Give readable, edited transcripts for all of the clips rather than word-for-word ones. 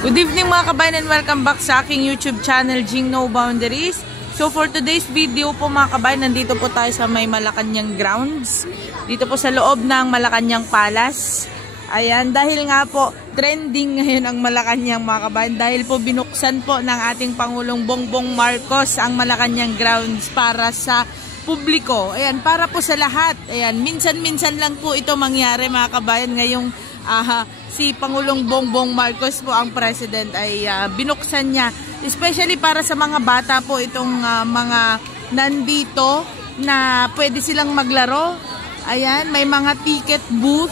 Good evening mga kabayan and welcome back sa aking YouTube channel, Jing No Boundaries. So for today's video po mga kabayan, nandito po tayo sa may Malacanang grounds. Dito po sa loob ng Malacanang Palace. Ayan, dahil nga po trending ngayon ang Malacanang mga kabayan. Dahil po binuksan po ng ating Pangulong Bongbong Marcos ang Malacanang grounds para sa publiko. Ayan, para po sa lahat. Ayan, minsan-minsan lang po ito mangyari mga kabayan. Ngayong si Pangulong Bongbong Marcos po ang president ay binuksan niya. Especially para sa mga bata po itong mga nandito na pwede silang maglaro. Ayan, may mga ticket booth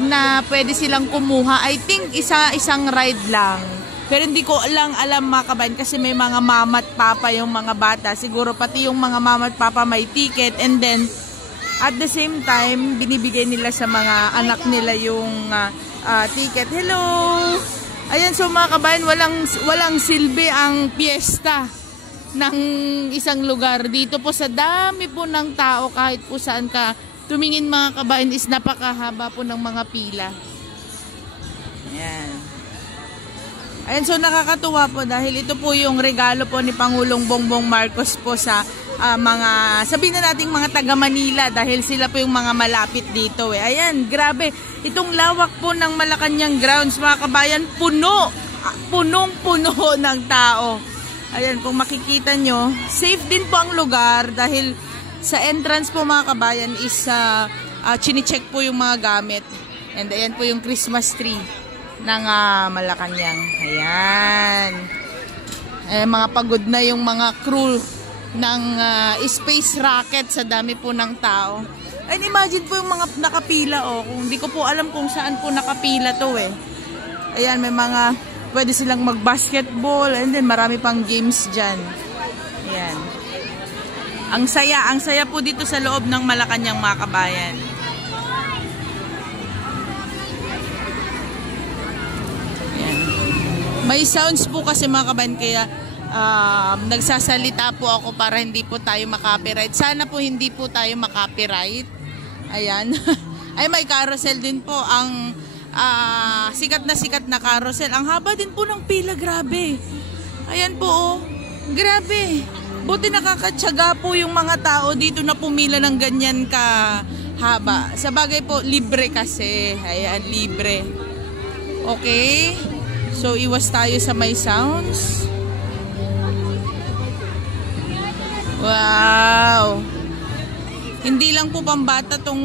na pwede silang kumuha. I think isang ride lang. Pero hindi ko alam mga kabayan kasi may mga mama at papa yung mga bata. Siguro pati yung mga mama at papa may ticket, and then at the same time binibigay nila sa mga anak nila yung ticket. Hello! Ayan, so mga kabayan, walang silbi ang piyesta ng isang lugar. Dito po sa dami po ng tao, kahit po saan ka tumingin mga kabayan, is napakahaba po ng mga pila. Ayan. Ayan, so nakakatuwa po dahil ito po yung regalo po ni Pangulong Bongbong Marcos po sa mga, sabihin na nating mga taga Manila, dahil sila po yung mga malapit dito eh. Ayan, grabe. Itong lawak po ng Malacanang grounds mga kabayan, punong-puno ng tao. Ayan, kung makikita nyo, safe din po ang lugar dahil sa entrance po mga kabayan is chine-check po yung mga gamit. And ayan po yung Christmas tree ng Malacanang. Ayan. Mga pagod na yung mga crew ng space rocket sa dami po ng tao. And imagine po yung mga nakapila kung hindi ko po alam kung saan po nakapila to eh. Ayan, may mga pwede silang mag-basketball, and then marami pang games dyan. Ayan. Ang saya po dito sa loob ng Malacanang mga kabayan. Ayan. May sounds po kasi mga kabayan, kaya nagsasalita po ako para hindi po tayo makopyright. Sana po hindi po tayo makopyright. Ayan. Ay, may carousel din po. Ang sikat na carousel. Ang haba din po ng pila, grabe. Ayan po, grabe. Buti nakakatsaga po yung mga tao dito na pumila ng ganyan kahaba. Sa bagay po, libre kasi. Ayan, libre. Okay. So, iwas tayo sa may sounds. Wow! Hindi lang po pambata tong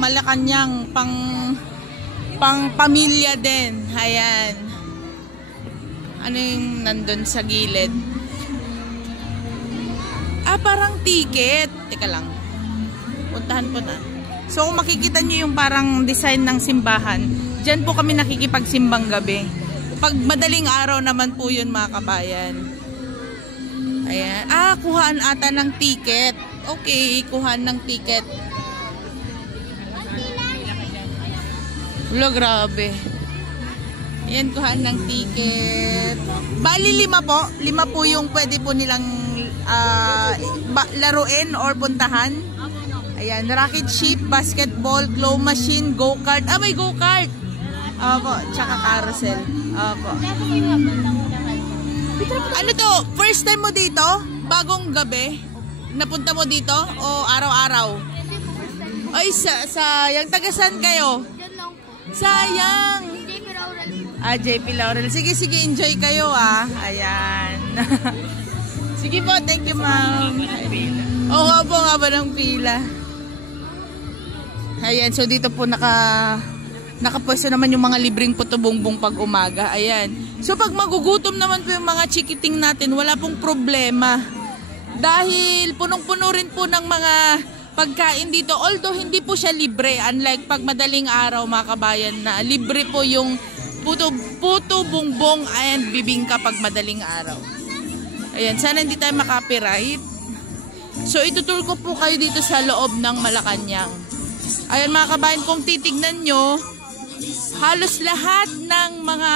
Malacanang, pang pamilya din. Ayan. Ano yung nandun sa gilid? Parang ticket. Teka lang. Puntahan po na. So, kung makikita nyo yung parang design ng simbahan, dyan po kami nakikipagsimbang gabi. Pag madaling araw naman po yun mga kabayan. Ayan. Kuhaan ata ng ticket. Okay, kuhaan ng ticket. Wala, grabe. Ayan, kuhaan ng ticket. Bali 5 po. 5 po yung pwede po nilang laruin or puntahan. Ayan, rocket ship, basketball, claw machine, go-kart. May go-kart. Opo, tsaka carousel. Opo. Ano to? First time mo dito? Bagong gabi? Napunta mo dito? O araw-araw? Ay, sayang. Taga-saan kayo? Sayang. JP Laurel. Sige, enjoy kayo Ayan. Sige po, thank you ma'am. Oo nga ba ng pila? Ayan, so dito po nakapwesto naman yung mga libreng puto-bongbong pag umaga. Ayan. So pag magugutom naman po yung mga chikiting natin, wala pong problema. Dahil punong-puno rin po ng mga pagkain dito. Although hindi po siya libre. Unlike pag madaling araw mga kabayan na libre po yung puto bongbong and bibingka pag madaling araw. Ayan. Sana hindi tayo makopyright. So itutur ko po kayo dito sa loob ng Malacanang. Ayan mga kabayan, kung titignan nyo, halos lahat ng mga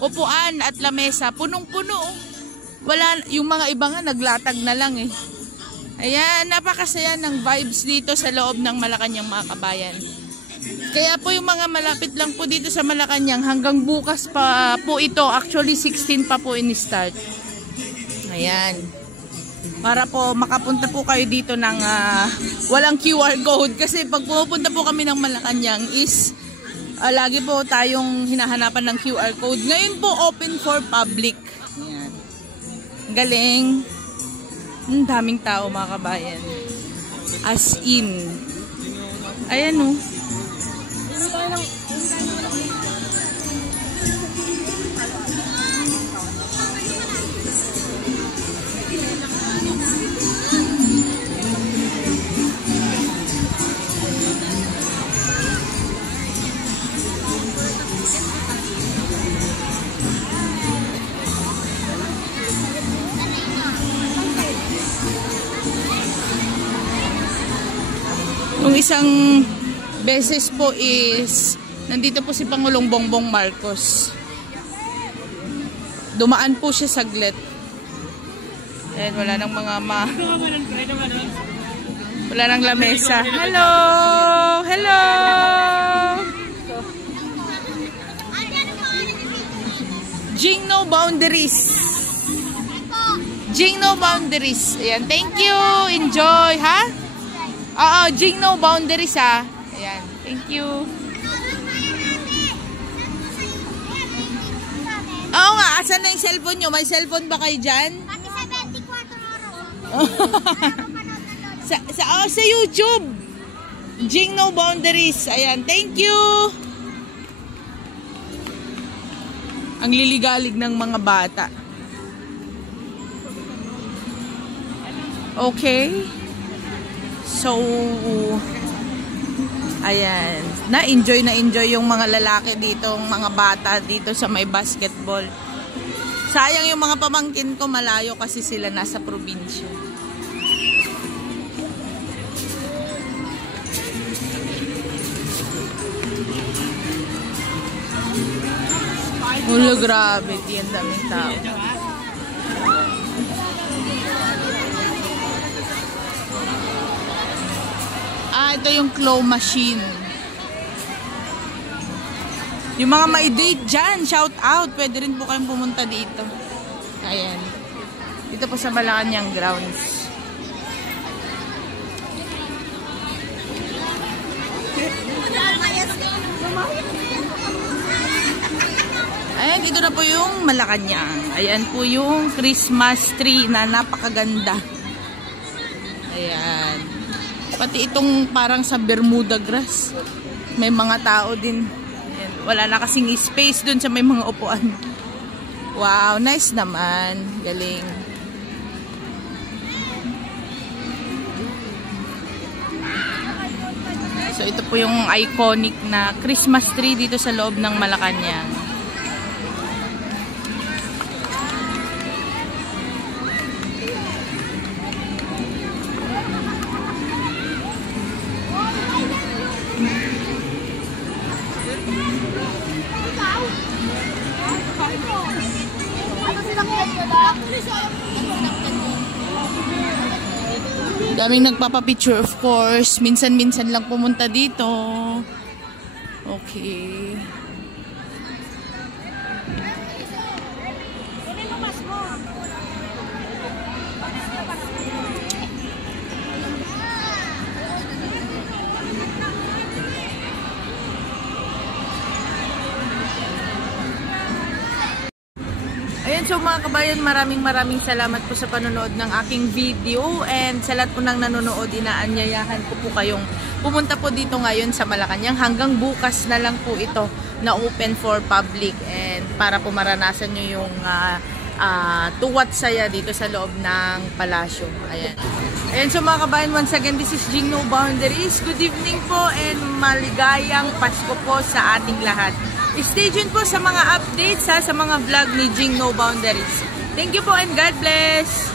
upuan at lamesa, punong-puno. Wala, yung mga iba nga naglatag na lang eh. Ayan, napakasaya ng vibes dito sa loob ng Malacanang mga kabayan. Kaya po yung mga malapit lang po dito sa Malacanang, hanggang bukas pa po ito. Actually, 16 pa po in-start. Ayan. Para po makapunta po kayo dito ng walang QR code. Kasi pag pumupunta po kami ng Malacanang is lagi po tayong hinahanapan ng QR code. Ngayon po open for public. Ayan. Galing. Daming tao mga kabayan. As in. Ayan o. Yung isang beses po is nandito po si Pangulong Bongbong Marcos. Dumaan po siya saglit. And wala nang mga wala nang lamesa. Hello! Hello! Jing No Boundaries. Jing No Boundaries. Ayan, thank you. Enjoy, ha? Oo, Jing No Boundaries, ha? Ayan, thank you. Oo nga, asan na yung cellphone nyo? May cellphone ba kayo dyan? Sa YouTube. Jing No Boundaries. Ayan, thank you. Ang liligalig ng mga bata. Okay. So, ayan. Na-enjoy yung mga lalaki dito, mga bata dito sa may basketball. Sayang yung mga pamangkin ko malayo kasi sila nasa probinsya. Ulo, grabe. Di ang daming tao. Ito yung claw machine. Yung mga may date dyan, shout out. Pwede rin po kayong pumunta dito. Ayan. Dito po sa Malacanang grounds. Ayan, ito na po yung Malacanang. Ayan po yung Christmas tree na napakaganda. Ayan. Pati itong parang sa Bermuda grass. May mga tao din. Ayan. Wala na kasing space dun sa may mga upuan. Wow, nice naman. Galing. So ito po yung iconic na Christmas tree dito sa loob ng Malacanang. Daming nagpapapicture, of course. Minsan-minsan lang pumunta dito. Okay. Ayan, so mga kabayan, maraming salamat po sa panonood ng aking video, and sa lahat po ng nanonood, inaanyayahan ko po kayong pumunta po dito ngayon sa Malacanang. Hanggang bukas na lang po ito na open for public, and para po maranasan nyo yung tuwat saya dito sa loob ng palasyo. Ayan. Ayan, so mga kabayan, once again, this is Jing No Boundaries. Good evening po and maligayang Pasko po sa ating lahat. Stay tuned po sa mga updates sa mga vlog ni Jing No Boundaries. Thank you po and God bless!